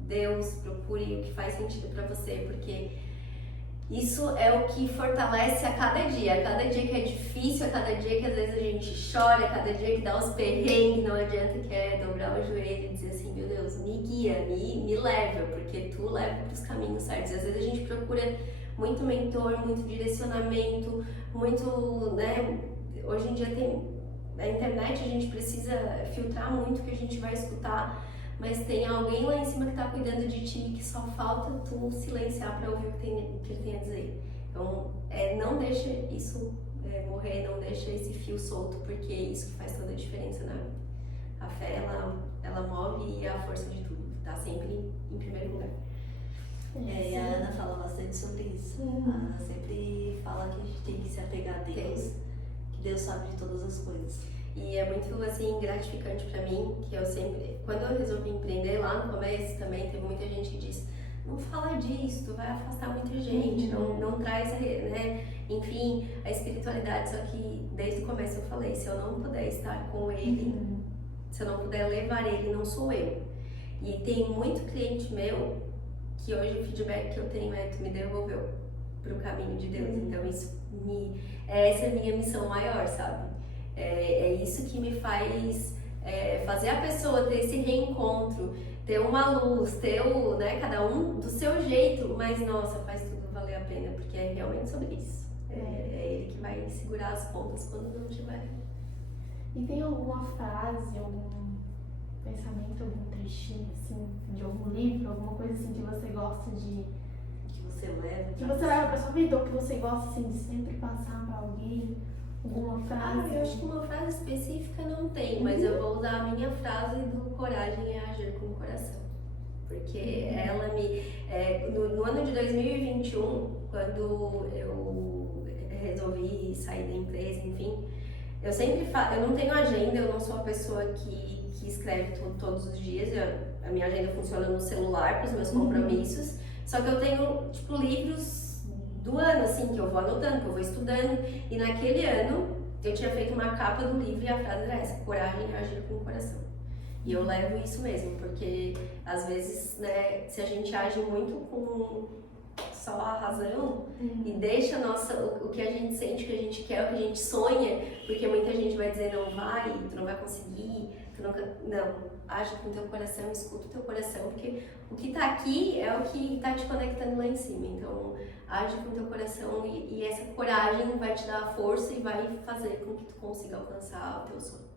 Deus, procure o que faz sentido para você, porque isso é o que fortalece a cada dia que é difícil, a cada dia que às vezes a gente chora, a cada dia que dá uns perrengues, não adianta que é dobrar o joelho e dizer assim, meu Deus, me guia, me leva, porque tu leva para os caminhos certos. E às vezes a gente procura muito mentor, muito direcionamento, muito, né, hoje em dia tem a internet, a gente precisa filtrar muito o que a gente vai escutar, mas tem alguém lá em cima que está cuidando de ti e que só falta tu silenciar para ouvir o que ele tem a dizer. Então, não deixa isso morrer, não deixa esse fio solto, porque isso que faz toda a diferença na vida. A fé, ela move e é a força de tudo, tá sempre em primeiro lugar. E a Ana fala bastante sobre isso. A Ana sempre fala que a gente tem que se apegar a Deus, que Deus sabe de todas as coisas. E é muito, assim, gratificante pra mim, que eu sempre, quando eu resolvi empreender lá no começo também, teve muita gente que disse, não fala disso, tu vai afastar muita gente, não traz, né, enfim, a espiritualidade. Só que desde o começo eu falei, se eu não puder estar com ele, se eu não puder levar ele, não sou eu. E tem muito cliente meu que hoje o feedback que eu tenho é, tu me devolveu pro caminho de Deus. Então essa é a minha missão maior, sabe? É isso que me faz fazer a pessoa ter esse reencontro, ter uma luz, ter né, cada um do seu jeito, mas nossa, faz tudo valer a pena, porque é realmente sobre isso. É ele que vai segurar as pontas quando não tiver. E tem alguma frase, algum pensamento, algum trechinho assim, de algum livro, alguma coisa assim que você gosta de... Que você leva. Que você leva pra sua vida, ou que você gosta assim de sempre passar pra alguém? Alguma frase? Eu acho que uma frase específica não tem, mas eu vou usar a minha frase do coragem é agir com o coração. Porque ela no ano de 2021, quando eu resolvi sair da empresa, enfim, eu sempre eu não tenho agenda, eu não sou a pessoa que escreve tudo todos os dias, a minha agenda funciona no celular para os meus compromissos, só que eu tenho, tipo, livros do ano, assim, que eu vou anotando, que eu vou estudando, e naquele ano eu tinha feito uma capa do livro e a frase era essa, coragem é agir com o coração. E eu levo isso mesmo, porque às vezes, né, se a gente age muito com só a razão e deixa o que a gente sente, o que a gente quer, o que a gente sonha, porque muita gente vai dizer não vai, tu não vai conseguir, não, age com o teu coração, escuta o teu coração, porque o que tá aqui é o que tá te conectando lá em cima. Então, age com o teu coração e essa coragem vai te dar a força e vai fazer com que tu consiga alcançar o teu sonho.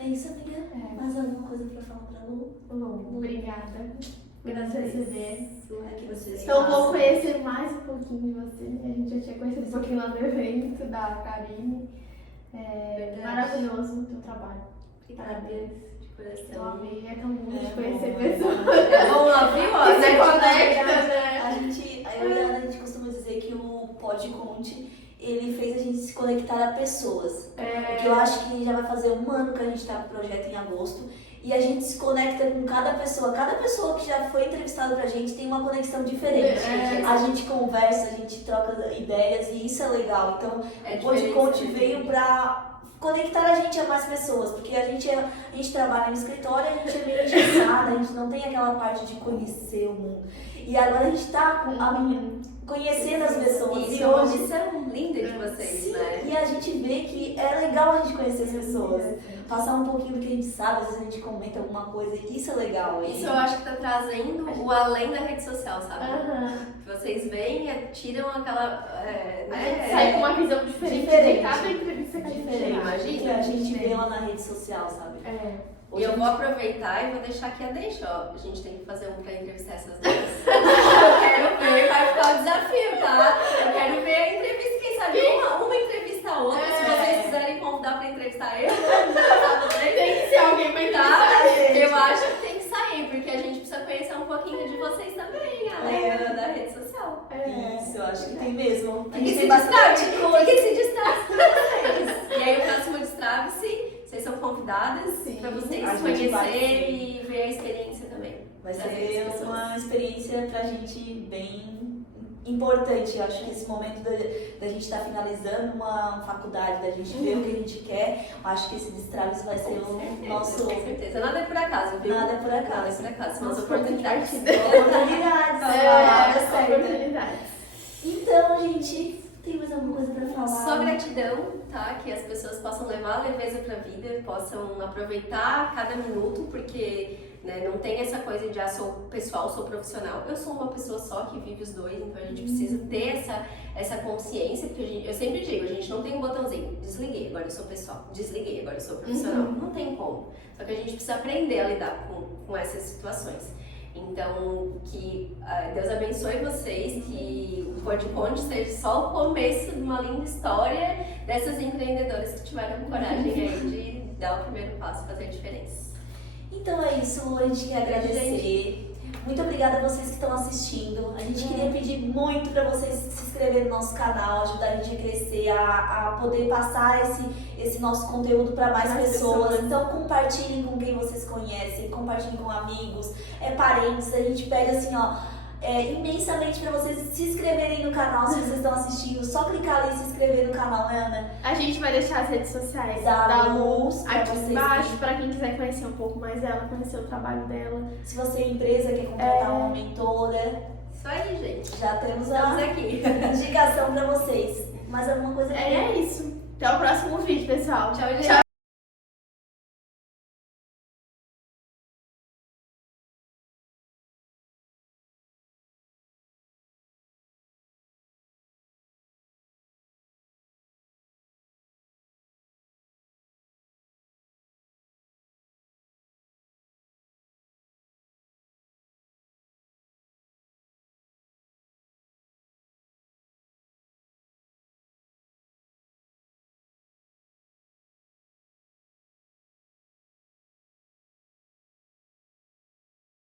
É isso, amiga. Mais alguma coisa pra falar pra Lu? Lu, obrigada por nos receber. Que vocês Então, vou conhecer mais um pouquinho de você. A gente já tinha conhecido um pouquinho lá no evento da Karine. Maravilhoso o teu trabalho. Parabéns. De coração. Eu amei, é tão bom de conhecer pessoas. É bom ouvir, ó, Que se né? conecta, né? Eu e a Ana, a gente costuma dizer que o Pod Conte, ele fez a gente se conectar a pessoas. Porque eu acho que já vai fazer 1 ano que a gente tá com o projeto em agosto. E a gente se conecta com cada pessoa. Cada pessoa que já foi entrevistada pra gente tem uma conexão diferente. A gente conversa, a gente troca ideias e isso é legal. Então, o Pod Conte veio pra conectar a gente a mais pessoas, porque a gente trabalha no escritório, a gente é meio engessada, a gente não tem aquela parte de conhecer o mundo. E agora a gente tá conhecendo as pessoas. Isso E é uma hoje, missão linda de vocês, sim, né? e a gente vê que é legal a gente conhecer as pessoas. Passar um pouquinho do que a gente sabe, às vezes a gente comenta alguma coisa, isso é legal. Isso eu acho que tá trazendo o além da rede social, sabe? Que vocês veem, tiram aquela... Sai com uma visão diferente. De cada entrevista que a gente diferente. Imagina. Que a gente vê lá na rede social, sabe? E eu vou aproveitar e vou deixar aqui a deixa, ó. A gente tem que fazer um pra entrevistar essas duas. Eu quero ver, vai ficar o desafio, tá? Eu quero ver a entrevista, quem sabe uma entrevista a outra. Se vocês quiserem convidar pra entrevistar eu, Tem prático. Fiquem se destrave pra vocês. E aí o próximo destrave-se, vocês são convidadas para vocês a gente vai conhecer e ver a experiência também. Vai Trazer ser as pessoas. uma experiência pra gente bem importante. Eu acho que esse momento da gente estar finalizando uma faculdade, da gente ver o que a gente quer, eu acho que esse Destraves vai ser o nosso. Com certeza. Nada é por acaso, viu? Nada é por acaso. Nada é por acaso. São as Nossa, oportunidades. Oportunidades. palavra certa. oportunidades. Então, gente, tem mais alguma coisa pra falar? Só gratidão, tá? Que as pessoas possam levar a leveza pra vida, possam aproveitar cada minuto, porque não tem essa coisa de sou pessoal, sou profissional. Eu sou uma pessoa só que vive os dois, então a gente precisa ter essa consciência, porque eu sempre digo, a gente não tem um botãozinho, desliguei, agora eu sou pessoal, desliguei, agora eu sou profissional. Não tem como. Só que a gente precisa aprender a lidar com essas situações. Então, que Deus abençoe vocês, que o Podconte seja só o começo de uma linda história dessas empreendedoras que tiveram coragem aí de dar o primeiro passo, fazer a diferença. Então é isso, Lu, a gente quer agradecer. Muito obrigada a vocês que estão assistindo. A gente queria pedir muito para vocês se inscreverem no nosso canal, ajudar a gente a crescer, a poder passar esse nosso conteúdo para mais pessoas. Então compartilhem com quem vocês conhecem, compartilhem com amigos, parentes. A gente pega assim, imensamente para vocês se inscreverem no canal se vocês estão assistindo. Só clicar ali e se inscrever no canal, né, Ana? A gente vai deixar as redes sociais Da Lu Luz pra aqui vocês embaixo, para quem quiser conhecer um pouco mais dela, conhecer o trabalho dela. Se você é empresa, quer contratar uma mentora, Isso aí, gente. já temos Estamos a aqui. indicação para vocês. Mais alguma coisa? É isso. Até o próximo vídeo, pessoal. Tchau, gente. Tchau,